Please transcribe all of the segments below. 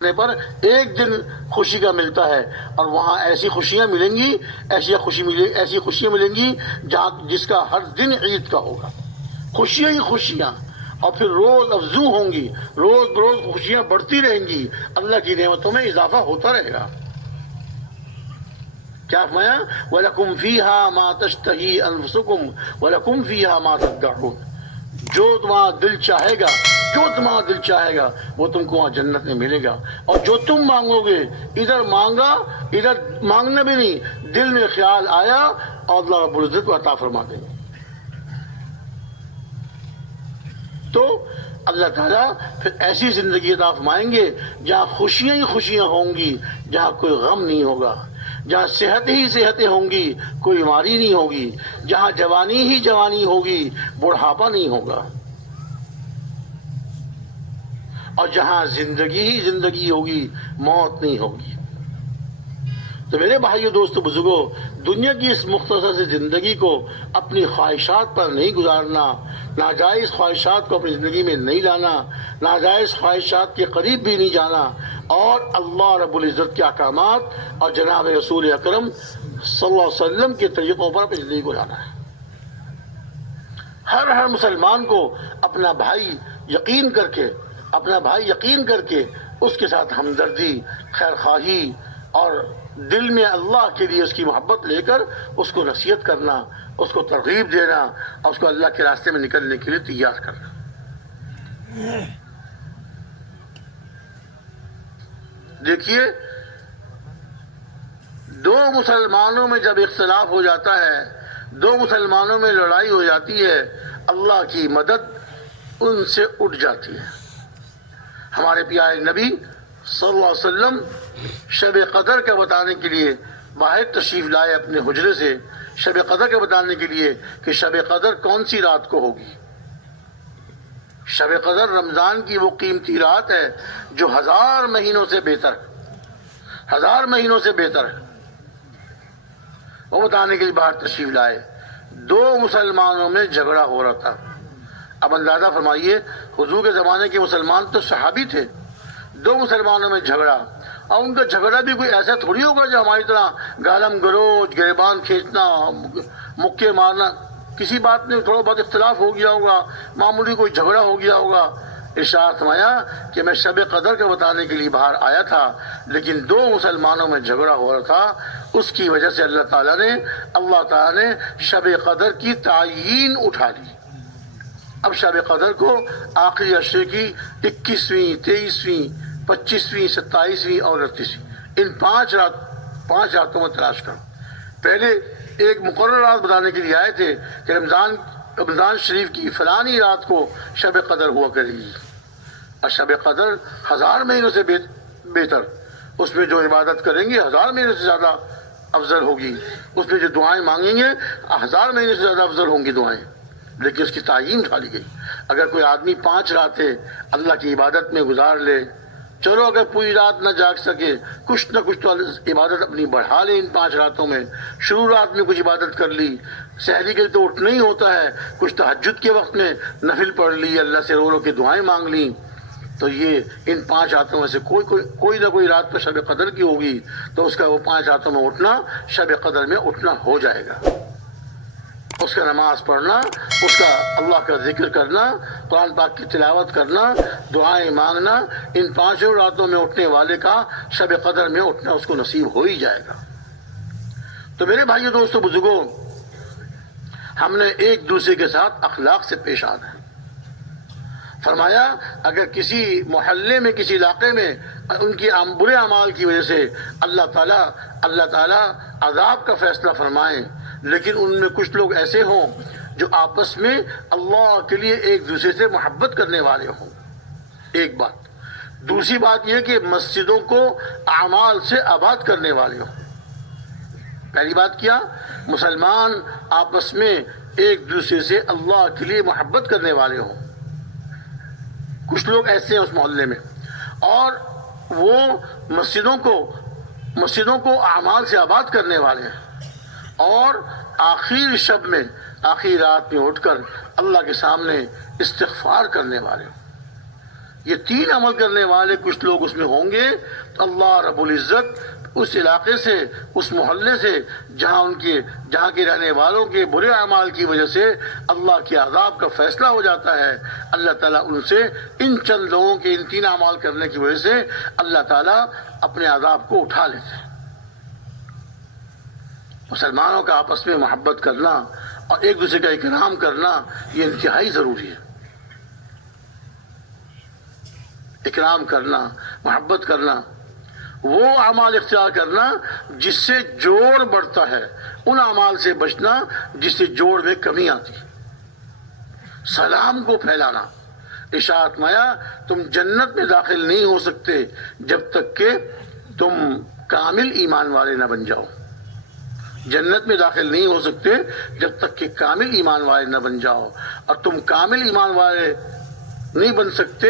پر ایک دن خوشی کا ملتا ہے، اور وہاں ایسی خوشیاں ملیں گی، ایسی خوشیاں ملیں گی جس کا ہر دن عید کا ہوگا، خوشیاں ہی خوشیاں، اور پھر روز افزوں ہوں گی، روز بروز خوشیاں بڑھتی رہیں گی، اللہ کی نعمتوں میں اضافہ ہوتا رہے گا۔ کیا فرمایا؟ وَلَكُمْ فِيهَا مَا تَشْتَهِي أَنفُسُكُمْ وَلَكُمْ فِيهَا مَا تَدَّعُونَ۔ جو تمہارا دل چاہے گا وہ تم کو وہاں جنت میں ملے گا، اور جو تم مانگو گے، ادھر مانگا، ادھر مانگنا بھی نہیں، دل میں خیال آیا اور اللہ رب العزت کو عطا فرما دیں گے۔ تو اللہ تعالیٰ پھر ایسی زندگی عطا فرمائیں گے جہاں خوشیاں ہی خوشیاں ہوں گی، جہاں کوئی غم نہیں ہوگا، جہاں صحت ہی صحتیں ہوں گی، کوئی بیماری نہیں ہوگی، جہاں جوانی ہی جوانی ہوگی، بڑھاپا نہیں ہوگا، اور جہاں زندگی ہی زندگی ہوگی، موت نہیں ہوگی۔ تو میرے بھائیو، دوستو، بزرگوں، دنیا کی اس مختصر سی زندگی کو اپنی خواہشات پر نہیں گزارنا، ناجائز خواہشات کو اپنی زندگی میں نہیں لانا، ناجائز خواہشات کے قریب بھی نہیں جانا، اور اللہ رب العزت کے احکامات اور جناب رسول اکرم صلی اللہ علیہ وسلم کے طریقوں پر اپنی زندگی کو لانا ہے۔ ہر مسلمان کو اپنا بھائی یقین کر کے اس کے ساتھ ہمدردی، خیر خواہی، اور دل میں اللہ کے لیے اس کی محبت لے کر اس کو نصیحت کرنا، اس کو ترغیب دینا، اور اس کو اللہ کے راستے میں نکلنے کے لیے تیار کرنا۔ دیکھیے، دو مسلمانوں میں جب اختلاف ہو جاتا ہے، دو مسلمانوں میں لڑائی ہو جاتی ہے، اللہ کی مدد ان سے اٹھ جاتی ہے۔ ہمارے پیارے نبی صلی اللہ علیہ وسلم شب قدر کا بتانے کے لیے باہر تشریف لائے اپنے حجرے سے، شب قدر کا بتانے کے لیے کہ شب قدر کون سی رات کو ہوگی۔ شب قدر رمضان کی وہ قیمتی رات ہے جو 1000 مہینوں سے بہتر ہے، وہ بتانے کے لیے باہر تشریف لائے۔ دو مسلمانوں میں جھگڑا ہو رہا تھا۔ اب اندازہ فرمائیے، حضور کے زمانے کے مسلمان تو صحابی تھے، دو مسلمانوں میں جھگڑا، اور ان کا جھگڑا بھی کوئی ایسا تھوڑی ہوگا جو ہماری طرح گالم گلوچ، گریبان کھینچنا، مکے مارنا، کسی بات میں تھوڑا بہت اختلاف ہو گیا ہوگا، معمولی کوئی جھگڑا ہو گیا ہوگا۔ ارشاد فرمایا کہ میں شب قدر کا بتانے کے لیے باہر آیا تھا، لیکن دو مسلمانوں میں جھگڑا ہو رہا تھا، اس کی وجہ سے اللہ تعالیٰ نے شب قدر کی تعیین اٹھا لی۔ اب شب قدر کو آخری عشرے کی 21ویں، 23ویں، 25ویں، 27ویں اور 29ویں، ان 5 راتوں میں تلاش کرو۔ پہلے ایک مقرر رات بتانے کے لیے آئے تھے کہ رمضان شریف کی فلانی رات کو شب قدر ہوا کرے گی، اور شب قدر 1000 مہینوں سے بہتر، اس میں جو عبادت کریں گے 1000 مہینوں سے زیادہ افضل ہوگی، اس میں جو دعائیں مانگیں گے 1000 مہینے سے زیادہ افضل ہوں گی دعائیں، لیکن اس کی تعیین ڈالی گئی۔ اگر کوئی آدمی 5 راتیں اللہ کی عبادت میں گزار لے، چلو اگر پوری رات نہ جاگ سکے، کچھ نہ کچھ تو عبادت اپنی بڑھا لے ان 5 راتوں میں، شروع رات میں کچھ عبادت کر لی، سحری کے تو اٹھنا ہی ہوتا ہے، کچھ تہجد کے وقت میں نفل پڑھ لی، اللہ سے رو کے دعائیں مانگ لی، تو یہ ان 5 راتوں میں سے کوئی نہ کوئی رات تو شب قدر کی ہوگی، تو اس کا وہ 5 راتوں میں اٹھنا شب قدر میں اٹھنا ہو جائے گا۔ اس کا نماز پڑھنا، اس کا اللہ کا ذکر کرنا، قرآن پاک کی تلاوت کرنا، دعائیں مانگنا، ان 5 راتوں میں اٹھنے والے کا شب قدر میں اٹھنا اس کو نصیب ہو ہی جائے گا۔ تو میرے بھائیو، دوستو، بزرگوں، ہم نے ایک دوسرے کے ساتھ اخلاق سے پیش آنا ہے۔ فرمایا اگر کسی محلے میں، کسی علاقے میں ان کے برے اعمال کی وجہ سے اللہ تعالیٰ عذاب کا فیصلہ فرمائیں، لیکن ان میں کچھ لوگ ایسے ہوں جو آپس میں اللہ کے لیے ایک دوسرے سے محبت کرنے والے ہوں، ایک بات۔ دوسری بات یہ کہ مسجدوں کو اعمال سے آباد کرنے والے ہوں۔ پہلی بات کیا؟ مسلمان آپس میں ایک دوسرے سے اللہ کے لیے محبت کرنے والے ہوں۔ کچھ لوگ ایسے ہیں اس محلے میں، اور وہ مسجدوں کو اعمال سے آباد کرنے والے ہیں، اور آخری رات میں اٹھ کر اللہ کے سامنے استغفار کرنے والے ہیں۔ یہ تین عمل کرنے والے کچھ لوگ اس میں ہوں گے تو اللہ رب العزت اس علاقے سے، اس محلے سے جہاں کے رہنے والوں کے برے اعمال کی وجہ سے اللہ کے عذاب کا فیصلہ ہو جاتا ہے، اللہ تعالیٰ ان سے ان چند لوگوں کے ان تین اعمال کرنے کی وجہ سے اللہ تعالیٰ اپنے عذاب کو اٹھا لیتے ہیں۔ مسلمانوں کا آپس میں محبت کرنا اور ایک دوسرے کا اکرام کرنا یہ انتہائی ضروری ہے۔ اکرام کرنا، محبت کرنا، وہ اعمال اختیار کرنا جس سے جوڑ بڑھتا ہے، ان اعمال سے بچنا جس سے جوڑ میں کمی آتی ہے۔ سلام کو پھیلانا، ارشاد فرمایا تم جنت میں داخل نہیں ہو سکتے جب تک کہ تم کامل ایمان والے نہ بن جاؤ۔ جنت میں داخل نہیں ہو سکتے جب تک کہ کامل ایمان والے نہ بن جاؤ، اور تم کامل ایمان والے نہیں بن سکتے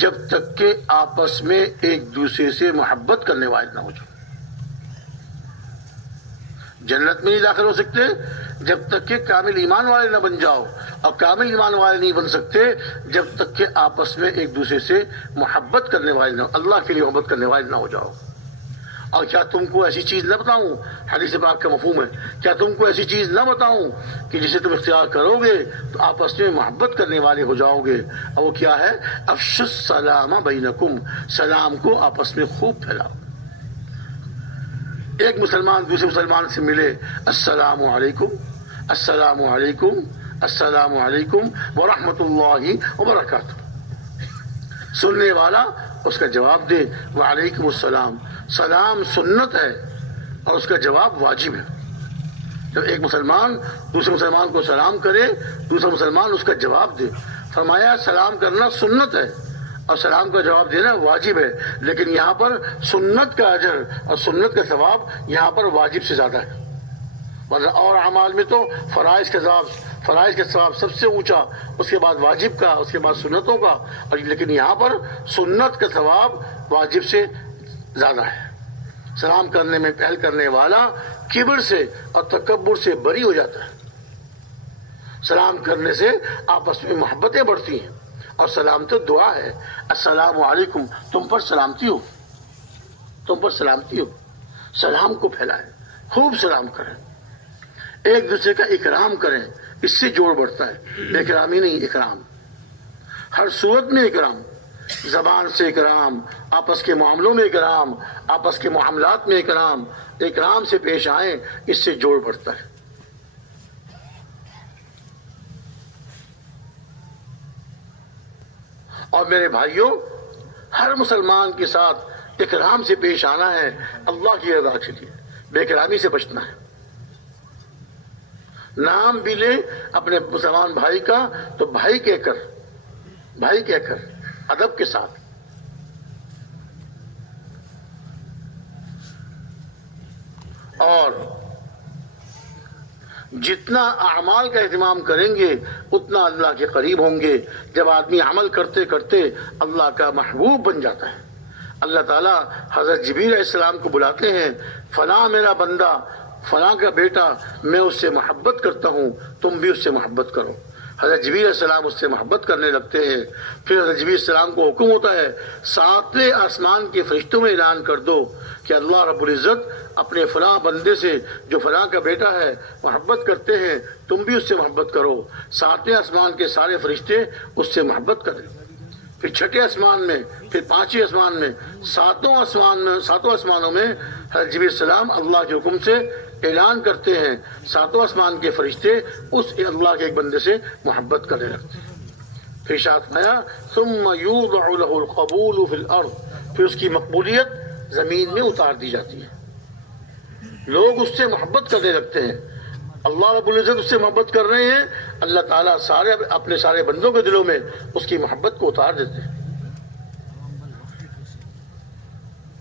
جب تک کہ آپس میں ایک دوسرے سے محبت کرنے والے نہ ہو جاؤ۔ جنت میں نہیں داخل ہو سکتے جب تک کہ کامل ایمان والے نہ بن جاؤ، اور کامل ایمان والے نہیں بن سکتے جب تک کہ آپس میں ایک دوسرے سے محبت کرنے والے نہ، اللہ کے لیے محبت کرنے والے نہ ہو جاؤ۔ اور کیا تم کو ایسی چیز نہ بتاؤں، حدیث پاک کا مفہوم ہے، کیا تم کو ایسی چیز نہ بتاؤں کہ جسے تم اختیار کرو گے تو آپس میں محبت کرنے والے ہو جاؤ گے؟ اور وہ کیا ہے؟ افشوا السلام بینکم، سلام کو آپس میں خوب پھیلاؤ۔ ایک مسلمان دوسرے مسلمان سے ملے، السلام علیکم، السلام علیکم، السلام علیکم ورحمۃ اللہ وبرکاتہ، سننے والا اس کا جواب دے وعلیکم السلام۔ سلام سنت ہے اور اس کا جواب واجب ہے۔ جب ایک مسلمان دوسرے مسلمان کو سلام کرے، دوسرا مسلمان اس کا جواب دے۔ فرمایا سلام کرنا سنت ہے اور سلام کا جواب دینا واجب ہے، لیکن یہاں پر سنت کا اجر اور سنت کا ثواب یہاں پر واجب سے زیادہ ہے، ورنہ اور اعمال میں تو فرائض کا ثواب سب سے اونچا، اس کے بعد واجب کا، اس کے بعد سنتوں کا، اور لیکن یہاں پر سنت کا ثواب واجب سے زیادہ ہے۔ سلام کرنے میں پہل کرنے والا کبر سے اور تکبر سے بری ہو جاتا ہے۔ سلام کرنے سے آپس میں محبتیں بڑھتی ہیں، اور سلام تو دعا ہے، السلام علیکم، تم پر سلامتی ہو، تم پر سلامتی ہو۔ سلام کو پھیلائیں، خوب سلام کریں، ایک دوسرے کا اکرام کریں، اس سے جوڑ بڑھتا ہے۔ بے اکرامی نہیں، اکرام، ہر صورت میں اکرام، زبان سے اکرام، آپس کے معاملوں میں اکرام، آپس کے معاملات میں اکرام، اکرام سے پیش آئیں، اس سے جوڑ بڑھتا ہے۔ اور میرے بھائیوں، ہر مسلمان کے ساتھ اکرام سے پیش آنا ہے، اللہ کی رضا کے لیے، بے اکرامی سے بچنا ہے۔ نام بھی لے اپنے مسلمان بھائی کا تو بھائی کہہ کر ادب کے ساتھ۔ اور جتنا اعمال کا اہتمام کریں گے اتنا اللہ کے قریب ہوں گے۔ جب آدمی عمل کرتے کرتے اللہ کا محبوب بن جاتا ہے، اللہ تعالیٰ حضرت جبریل علیہ السلام کو بلاتے ہیں، فلاں میرا بندہ، فلاں کا بیٹا، میں اس سے محبت کرتا ہوں، تم بھی اس سے محبت کرو۔ حضرت جبریل علیہ السلام اس سے محبت کرنے لگتے ہیں۔ پھر حضرت جبریل علیہ السلام کو حکم ہوتا ہے 7ویں آسمان کے فرشتوں میں اعلان کر دو کہ اللہ رب العزت اپنے فلاں بندے سے جو فلاں کا بیٹا ہے محبت کرتے ہیں، تم بھی اس سے محبت کرو۔ 7ویں آسمان کے سارے فرشتے اس سے محبت کریں، پھر 6ٹھے آسمان میں، پھر 5ویں آسمان میں، 7ویں آسمانوں میں حضرت جبریل علیہ السلام اللہ کے حکم سے اعلان کرتے ہیں، 7ویں آسمان کے فرشتے اس اللہ کے ایک بندے سے محبت کرنے لگتے ہیں۔ پھر ارشاد فرمایا ثم یوضع له القبول فی الارض، پھر اس کی مقبولیت زمین میں اتار دی جاتی ہے، لوگ اس سے محبت کرنے لگتے ہیں۔ اللہ رب العزت اس سے محبت کر رہے ہیں، اللہ تعالیٰ اپنے سارے بندوں کے دلوں میں اس کی محبت کو اتار دیتے ہیں۔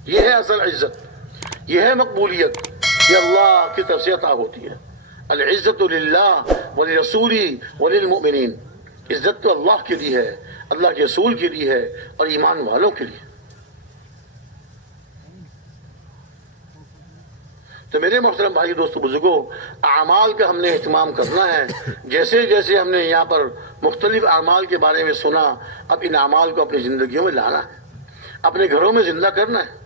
یہ ہے اصل عزت، یہ ہے مقبولیت، یہ اللہ کی طرف سے عطا ہوتی ہے۔ العزت للہ ولرسولہ وللمؤمنین، عزت تو اللہ کے لیے ہے، اللہ کے رسول کے لیے ہے اور ایمان والوں کے لیے۔ تو میرے محترم بھائی دوستو بزرگوں، اعمال کا ہم نے اہتمام کرنا ہے. جیسے جیسے ہم نے یہاں پر مختلف اعمال کے بارے میں سنا، اب ان اعمال کو اپنی زندگیوں میں لانا ہے، اپنے گھروں میں زندہ کرنا ہے.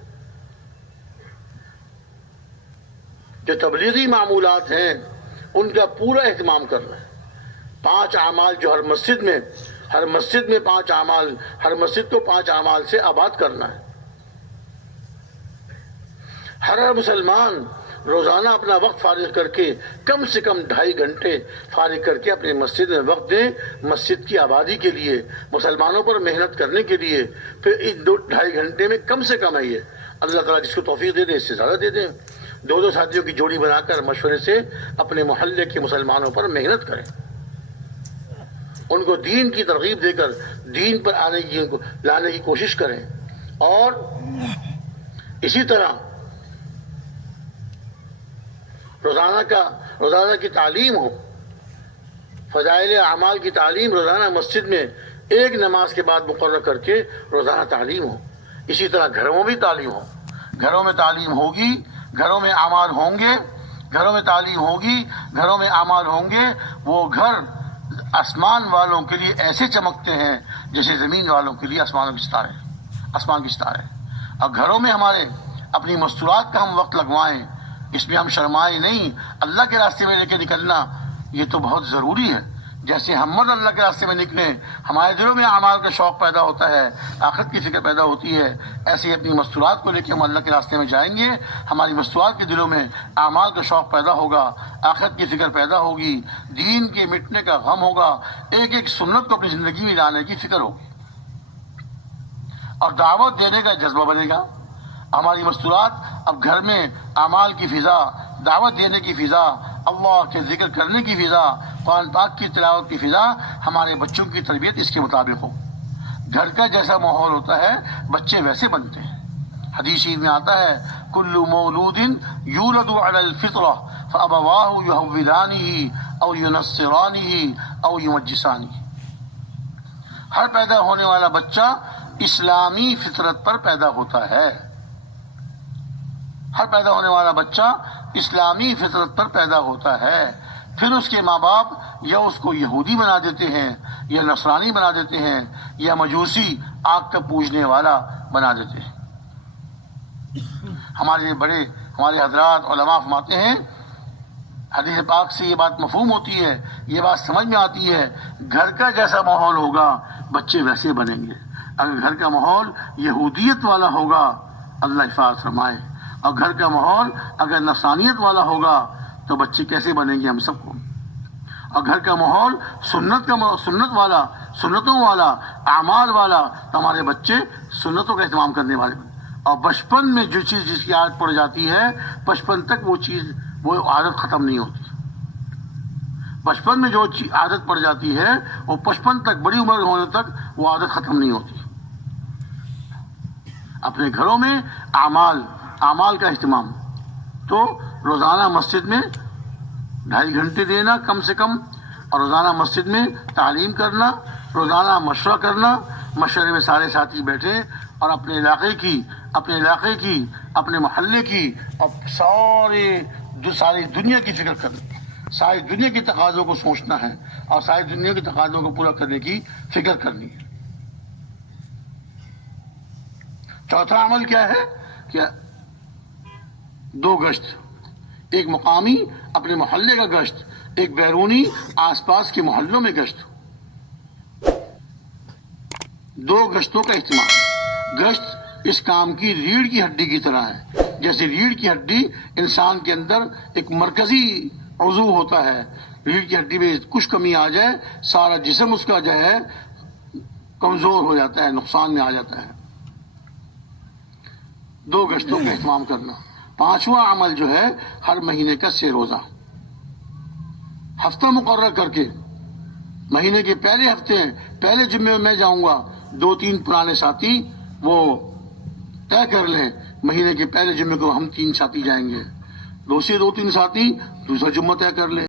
جو تبلیغی معمولات ہیں ان کا پورا اہتمام کرنا ہے. 5 اعمال جو ہر مسجد میں 5 اعمال، ہر مسجد کو 5 اعمال سے آباد کرنا ہے. ہر مسلمان روزانہ اپنا وقت فارغ کر کے کم سے کم 2.5 گھنٹے فارغ کر کے اپنے مسجد میں وقت دیں، مسجد کی آبادی کے لیے، مسلمانوں پر محنت کرنے کے لیے. پھر اس 2.5 گھنٹے میں کم سے کم ہے یہ اللہ تعالیٰ جس کو توفیق دے دے اس سے زیادہ دے دیں. 2 ساتھیوں کی جوڑی بنا کر مشورے سے اپنے محلے کے مسلمانوں پر محنت کریں، ان کو دین کی ترغیب دے کر دین پر لانے کی کوشش کریں. اور اسی طرح روزانہ کی تعلیم ہو، فضائل اعمال کی تعلیم روزانہ مسجد میں ایک نماز کے بعد مقرر کر کے روزانہ تعلیم ہو. اسی طرح گھروں میں بھی تعلیم ہو، گھروں میں تعلیم ہوگی، گھروں میں اعمال ہوں گے، گھروں میں تعلیم ہوگی، گھروں میں اعمال ہوں گے. وہ گھر آسمان والوں کے لیے ایسے چمکتے ہیں جیسے زمین والوں کے لیے آسمان کی ستارے. اور گھروں میں ہمارے اپنی مستورات کا ہم وقت لگوائیں، اس میں ہم شرمائیں نہیں. اللہ کے راستے میں لے کے نکلنا یہ تو بہت ضروری ہے. جیسے ہم مرد اللہ کے راستے میں نکلیں، ہمارے دلوں میں اعمال کا شوق پیدا ہوتا ہے، آخرت کی فکر پیدا ہوتی ہے. ایسے ہی اپنی مستورات کو لے کے ہم اللہ کے راستے میں جائیں گے، ہماری مستورات کے دلوں میں اعمال کا شوق پیدا ہوگا، آخرت کی فکر پیدا ہوگی، دین کے مٹنے کا غم ہوگا، ایک ایک سنت کو اپنی زندگی میں لانے کی فکر ہوگی، اور دعوت دینے کا جذبہ بنے گا. ہماری مستورات اب گھر میں اعمال کی فضا، دعوت دینے کی فضا، اللہ کے ذکر کرنے کی فضا، قرآن پاک کی تلاوت کی فضا، ہمارے بچوں کی تربیت اس کے مطابق ہو. گھر کا جیسا ماحول ہوتا ہے بچے ویسے بنتے ہیں. حدیث میں آتا ہے کل مولود یولد علی الفطرہ فابواہ یہودانہ او ینصرانہ او یمجسانہ. ہر پیدا ہونے والا بچہ اسلامی فطرت پر پیدا ہوتا ہے. ہر پیدا ہونے والا بچہ اسلامی فطرت پر پیدا ہوتا ہے. پھر اس کے ماں باپ یا اس کو یہودی بنا دیتے ہیں، یا نصرانی بنا دیتے ہیں، یا مجوسی آگ کا پوجنے والا بنا دیتے ہیں. ہمارے حضرات علماء فرماتے ہیں، حدیث پاک سے یہ بات مفہوم ہوتی ہے، یہ بات سمجھ میں آتی ہے، گھر کا جیسا ماحول ہوگا بچے ویسے بنیں گے. اگر گھر کا ماحول یہودیت والا ہوگا، اللہ حفاظت فرمائے، اور گھر کا ماحول اگر نصرانیت والا ہوگا تو بچے کیسے بنیں گے ہم سب کو. اور گھر کا ماحول سنتوں والا، اعمال والا، تو ہمارے بچے سنتوں کا اہتمام کرنے والے. اور بچپن میں جو چیز جس کی عادت پڑ جاتی ہے، بچپن تک وہ عادت ختم نہیں ہوتی. بچپن میں جو عادت پڑ جاتی ہے وہ بچپن تک، بڑی عمر ہونے تک وہ عادت ختم نہیں ہوتی. اپنے گھروں میں اعمال کا اہتمام، تو روزانہ مسجد میں 2.5 گھنٹے دینا کم سے کم، اور روزانہ مسجد میں تعلیم کرنا، روزانہ مشورہ کرنا. مشورے میں سارے ساتھی بیٹھیں اور اپنے علاقے کی، اپنے محلے کی، اور ساری دنیا کی فکر کرنا، ساری دنیا کے تقاضوں کو سوچنا ہے، اور ساری دنیا کے تقاضوں کو پورا کرنے کی فکر کرنی ہے. چوتھا عمل کیا ہے کہ 2 گشت، ایک مقامی اپنے محلے کا گشت، ایک بیرونی آس پاس کے محلوں میں گشت. 2 گشتوں کا اہتمام. گشت اس کام کی ریڑھ کی ہڈی کی طرح ہے. جیسے ریڑھ کی ہڈی انسان کے اندر ایک مرکزی عضو ہوتا ہے، ریڑھ کی ہڈی میں کچھ کمی آ جائے سارا جسم اس کا جو ہے کمزور ہو جاتا ہے، نقصان میں آ جاتا ہے. 2 گشتوں کا اہتمام کرنا. 5واں عمل جو ہے ہر مہینے کا 6 روزہ، ہفتہ مقرر کر کے، مہینے کے پہلے ہفتے پہلے جمعے میں جاؤں گا. 2-3 پرانے ساتھی وہ طے کر لیں، مہینے کے پہلے جمعے کو ہم 3 ساتھی جائیں گے. دوسرے 2-3 ساتھی دوسرا جمعہ طے کر لیں.